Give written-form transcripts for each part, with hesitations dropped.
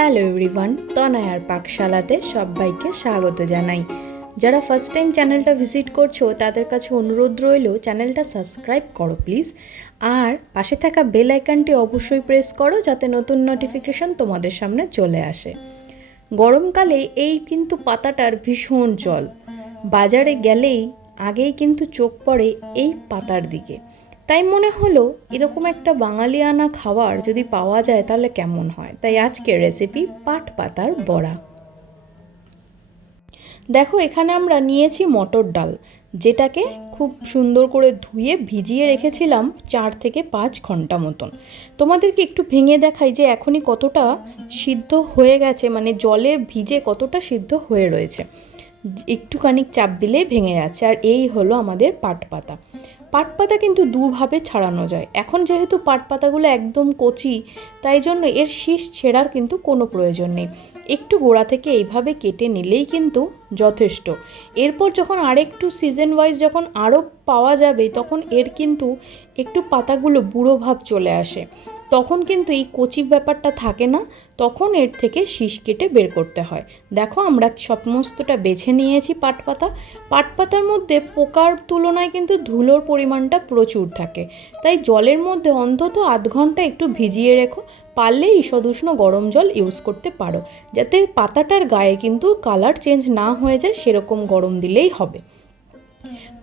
Hello everyone, তনয়ার পাকশালাতে সবাইকে স্বাগত জানাই। যারা ফার্স্ট টাইম চ্যানেলটা ভিজিট করছো তাদের কাছে অনুরোধ রইল চ্যানেলটা সাবস্ক্রাইব করো প্লিজ, আর পাশে থাকা বেল আইকনটি অবশ্যই প্রেস করো যাতে নতুন নোটিফিকেশন তোমাদের সামনে চলে আসে। গরমকালে এই কিন্তু পাতাটার ভীষণ চল, বাজারে গেলেই আগেই কিন্তু চোখ পড়ে এই পাতার দিকে। তাই মনে হলো এরকম একটা বাঙালিয়ানা খাবার যদি পাওয়া যায় তাহলে কেমন হয়। তাই আজকের রেসিপি পাট পাতার বড়া। দেখো এখানে আমরা নিয়েছি মটর ডাল, যেটাকে খুব সুন্দর করে ধুয়ে ভিজিয়ে রেখেছিলাম 4 থেকে 5 ঘন্টা মতন। তোমাদেরকে একটু ভেঙে দেখাই যে এখনই কতটা সিদ্ধ হয়ে গেছে, মানে জলে ভিজে কতটা সিদ্ধ হয়ে রয়েছে। একটুখানি চাপ দিলেই ভেঙে যাচ্ছে। আর এই হলো আমাদের পাট পাতা। পাট পাতা কিন্তু দুভাবে ছাড়ানো যায়। এখন যেহেতু পাট পাতাগুলো একদম কচি, তাই জন্য এর শীষ ছেঁড়ার কিন্তু কোনো প্রয়োজন নেই। একটু গোড়া থেকে এইভাবে কেটে নিলেই কিন্তু যথেষ্ট। এরপর যখন আরেকটু সিজন ওয়াইজ যখন আরও পাওয়া যাবে, তখন এর কিন্তু একটু পাতাগুলো বুড়ো ভাব চলে আসে, তখন কিন্তু এই কচি ব্যাপারটা থাকে না, তখন এর থেকে শীষ কেটে বের করতে হয়। দেখো আমরা সমস্তটা বেছে নিয়েছি পাট পাতা। পাট পাতার মধ্যে পোকার তুলনায় কিন্তু ধুলোর পরিমাণটা প্রচুর থাকে, তাই জলের মধ্যে অন্তত আধ ঘন্টা একটু ভিজিয়ে রেখো। পারলে ঈষদ উষ্ণ গরম জল ইউজ করতে পারো, যাতে পাতাটার গায়ে কিন্তু কালার চেঞ্জ না হয়ে যায়, সেরকম গরম দিলেই হবে,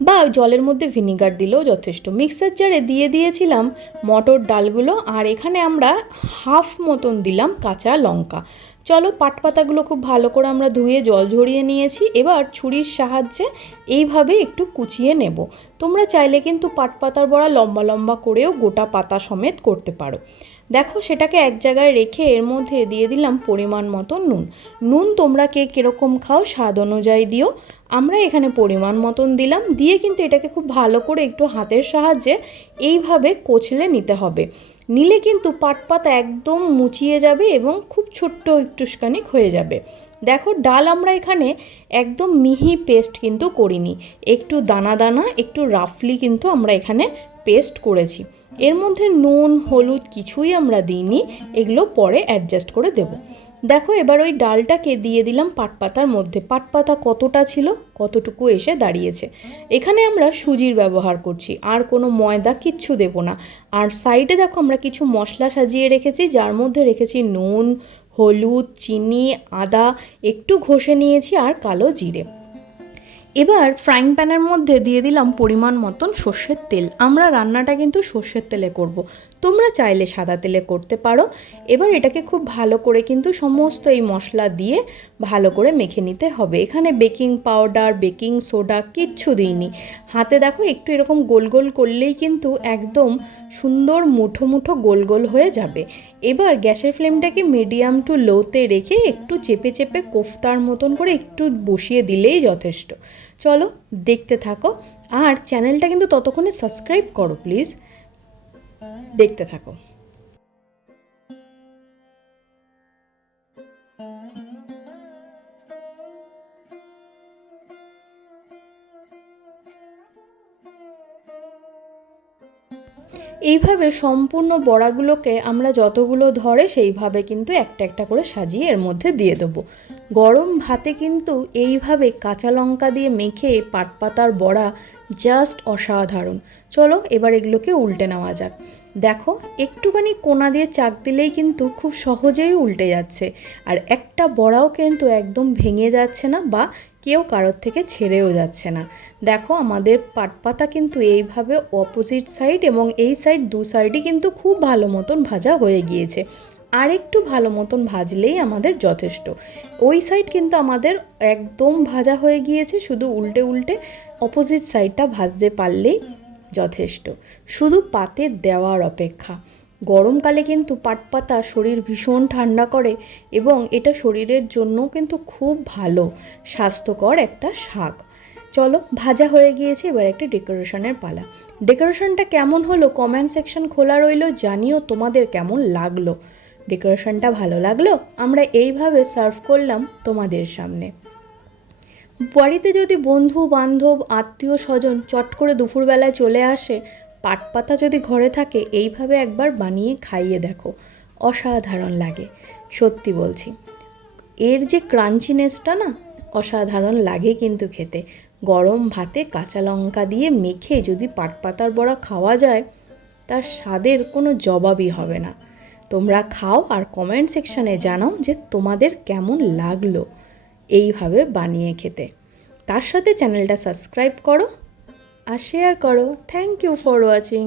বা জলের মধ্যে ভিনিগার দিলেও যথেষ্ট। মিক্সার জারে দিয়ে দিয়েছিলাম মটর ডালগুলো, আর এখানে আমরা হাফ মতন দিলাম কাঁচা লঙ্কা। চলো পাট পাতাগুলো খুব ভালো করে আমরা ধুয়ে জল ঝরিয়ে নিয়েছি। এবার ছুরির সাহায্যে এইভাবে একটু কুচিয়ে নেব। তোমরা চাইলে কিন্তু পাট পাতার বড়া লম্বা লম্বা করেও গোটা পাতা সমেত করতে পারো। দেখো সেটাকে এক জায়গায় রেখে এর মধ্যে দিয়ে দিলাম পরিমাণ মতো নুন। নুন তোমরা কে কীরকম খাও স্বাদ অনুযায়ী দিও, আমরা এখানে পরিমাণ মতন দিলাম। দিয়ে কিন্তু এটাকে খুব ভালো করে একটু হাতের সাহায্যে এইভাবে কচলে নিতে হবে। নিলে কিন্তু পাট পাতা একদম মুচিয়ে যাবে এবং খুব ছোট্ট একটুখানি হয়ে যাবে। দেখো ডাল আমরা এখানে একদম মিহি পেস্ট কিন্তু করিনি, একটু দানা দানা একটু রাফলি কিন্তু আমরা এখানে পেস্ট করেছি। এর মধ্যে নুন হলুদ কিছুই আমরা দিইনি, এগুলো পরে অ্যাডজাস্ট করে দেব। দেখো এবার ওই ডালটাকে দিয়ে দিলাম পাট পাতার মধ্যে। পাট পাতা কতটা ছিল কতটুকু এসে দাঁড়িয়েছে। এখানে আমরা সুজির ব্যবহার করছি, আর কোনো ময়দা কিচ্ছু দেব না। আর সাইডে দেখো আমরা কিছু মশলা সাজিয়ে রেখেছি, যার মধ্যে রেখেছি নুন হলুদ চিনি আদা একটু ঘষে নিয়েছি আর কালো জিরে। এবার ফ্রাইং প্যানের মধ্যে দিয়ে দিলাম পরিমাণ মতন সর্ষের তেল। আমরা রান্নাটা কিন্তু সর্ষের তেলে করব, তোমরা চাইলে সাদা তেলে করতে পারো। এবার এটাকে খুব ভালো করে কিন্তু সমস্ত এই মশলা দিয়ে ভালো করে মেখে নিতে হবে। এখানে বেকিং পাউডার বেকিং সোডা কিচ্ছু দিইনি। হাতে দেখো একটু এরকম গোল গোল করলেই কিন্তু একদম সুন্দর মুঠো মুঠো গোল গোল হয়ে যাবে। এবার গ্যাসের ফ্লেমটাকে মিডিয়াম টু লোতে রেখে একটু চেপে চেপে কোফতার মতন করে একটু বসিয়ে দিলেই যথেষ্ট। চলো দেখতে থাকো, আর চ্যানেলটা কিন্তু ততক্ষণে সাবস্ক্রাইব করো প্লিজ, দেখতে থাকো। এইভাবে সম্পূর্ণ বড়াগুলোকে আমরা যতগুলো ধরে সেইভাবে কিন্তু একটা একটা করে সাজিয়ে এর মধ্যে দিয়ে দেবো। গরম ভাতে কিন্তু এইভাবে কাঁচা লঙ্কা দিয়ে মেখে পাট পাতার বড়া জাস্ট অসাধারণ। চলো এবার এগুলোকে উল্টে নেওয়া যাক। দেখো একটুখানি কোনা দিয়ে চাক দিলেই কিন্তু খুব সহজেই উল্টে যাচ্ছে, আর একটা বড়াও কিন্তু একদম ভেঙে যাচ্ছে না বা কেউ কারোর থেকে ছেড়েও যাচ্ছে না। দেখো আমাদের পাট পাতা কিন্তু এইভাবে অপোজিট সাইড এবং এই সাইড দু সাইডই কিন্তু খুব ভালো মতন ভাজা হয়ে গিয়েছে। আর একটু ভালো মতন ভাজলেই আমাদের যথেষ্ট। ওই সাইড কিন্তু আমাদের একদম ভাজা হয়ে গিয়েছে, শুধু উল্টে উল্টে অপোজিট সাইডটা ভাজতে পারলেই যথেষ্ট। শুধু পাতে দেওয়ার অপেক্ষা। গরমকালে কিন্তু পাট পাতা শরীর ভীষণ ঠান্ডা করে এবং এটা শরীরের জন্য কিন্তু খুব ভালো স্বাস্থ্যকর একটা শাক। চলো ভাজা হয়ে গিয়েছে, এবার একটা ডেকোরেশনের পালা। ডেকোরেশনটা কেমন হলো কমেন্ট সেকশন খোলা রইল, জানিও তোমাদের কেমন লাগলো। ডেকোরেশনটা ভালো লাগলো? আমরা এইভাবে সার্ভ করলাম তোমাদের সামনে। বাড়িতে যদি বন্ধু বান্ধব আত্মীয় স্বজন চট করে দুপুরবেলায় চলে আসে, পাট পাতা যদি ঘরে থাকে এইভাবে একবার বানিয়ে খাইয়ে দেখো, অসাধারণ লাগে। সত্যি বলছি, এর যে ক্রাঞ্চিনেসটা না অসাধারণ লাগে কিন্তু খেতে। গরম ভাতে কাঁচা লঙ্কা দিয়ে মেখে যদি পাটপাতার বড়া খাওয়া যায়, তার স্বাদের কোনো জবাবই হবে না। তোমরা খাও আর কমেন্ট সেকশানে জানাও যে তোমাদের কেমন লাগলো এইভাবে বানিয়ে খেতে। তার সাথে চ্যানেলটা সাবস্ক্রাইব করো আর শেয়ার করো। Thank you for watching.